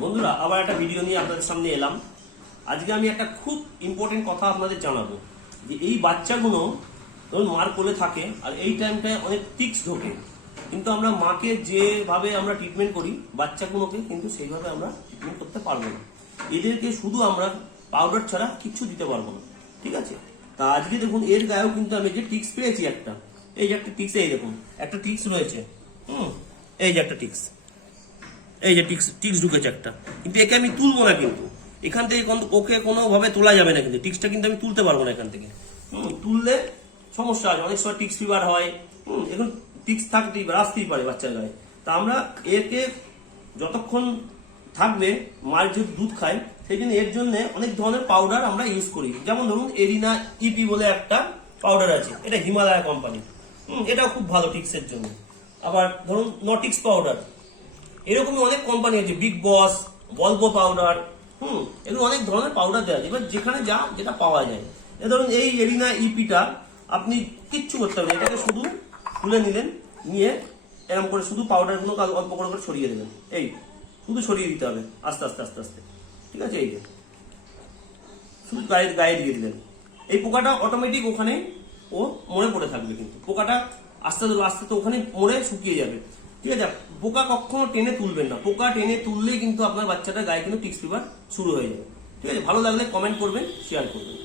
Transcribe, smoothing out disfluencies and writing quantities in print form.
বন্ধুরা, আবার একটা ভিডিও নিয়ে আপনাদের সামনে এলাম। আজকে আমি একটা খুব ইম্পর্টেন্ট কথা আপনাদের জানাবো যে এই বাচ্চাগুলো ধরুন মার কোলে থাকে আর এই টাইমটায় অনেক টিক্স ঢোকে, কিন্তু আমরা মাকে যেভাবে আমরা ট্রিটমেন্ট করি বাচ্চাগুলোকে কিন্তু সেইভাবে আমরা ট্রিটমেন্ট করতে পারবো না। এদেরকে শুধু আমরা পাউডার ছাড়া কিচ্ছু দিতে পারবো না, ঠিক আছে? তা আজকে দেখুন এর গায়েও কিন্তু আমি যে টিক্স পেয়েছি একটা, এই যে একটা টিক্স, এই দেখুন একটা টিক্স রয়েছে, এই যে একটা টিক্স, এই যে টিক্স ঢুকেছে একটা, কিন্তু একে আমি তুলবো না। কিন্তু এখান থেকে ওকে কোনোভাবে তোলা যাবে না, কিন্তু টিক্সটা কিন্তু আমি তুলতে পারবো না এখান থেকে। তুললে সমস্যা আছে, অনেক সময় টিক্স ফিভার হয়। এখন টিক্স থাকতেই পারে, আসতেই পারে বাচ্চার গায়ে। তা আমরা একে যতক্ষণ থাকবে, মায়ের যদি দুধ খায় সেই জন্য এর জন্য অনেক ধরনের পাউডার আমরা ইউজ করি। যেমন ধরুন এরিনা ইপি বলে একটা পাউডার আছে, এটা হিমালয় কোম্পানি, এটাও খুব ভালো টিক্সের জন্য। আবার ধরুন নটিক্স পাউডার, এরকমই অনেক কোম্পানি আছে, বিগ বস, বলবো পাউডার, এগুলো অনেক ধরনের পাউডার দেওয়া যায়। এবার যেখানে যেটা পাওয়া যায়, ধরুন এই এরিনা ইপিটা আপনি কিচ্ছু করতে হবে, এটাকে শুধু তুলে নিলেন, নিয়ে এরকম করে শুধু পাউডারগুলো অল্প করে করে ছড়িয়ে দেবেন। এই শুধু ছড়িয়ে দিতে হবে আস্তে আস্তে আস্তে আস্তে, ঠিক আছে? এই যে শুধু গায়ে গায়ে দিয়ে দিলেন, এই পোকাটা অটোমেটিক ওখানে ও মরে পড়ে থাকবে। কিন্তু পোকাটা আস্তে আস্তে আস্তে আস্তে ওখানে মরে শুকিয়ে যাবে, ঠিক আছে? পোকা কখনো টেনে তুলবেন না, পোকা টেনে তুললেই কিন্তু আপনার বাচ্চাটার গায়ে কিন্তু টিক্স ফিভার শুরু হয়ে যাবে, ঠিক আছে? ভালো লাগলে কমেন্ট করবেন, শেয়ার করবেন।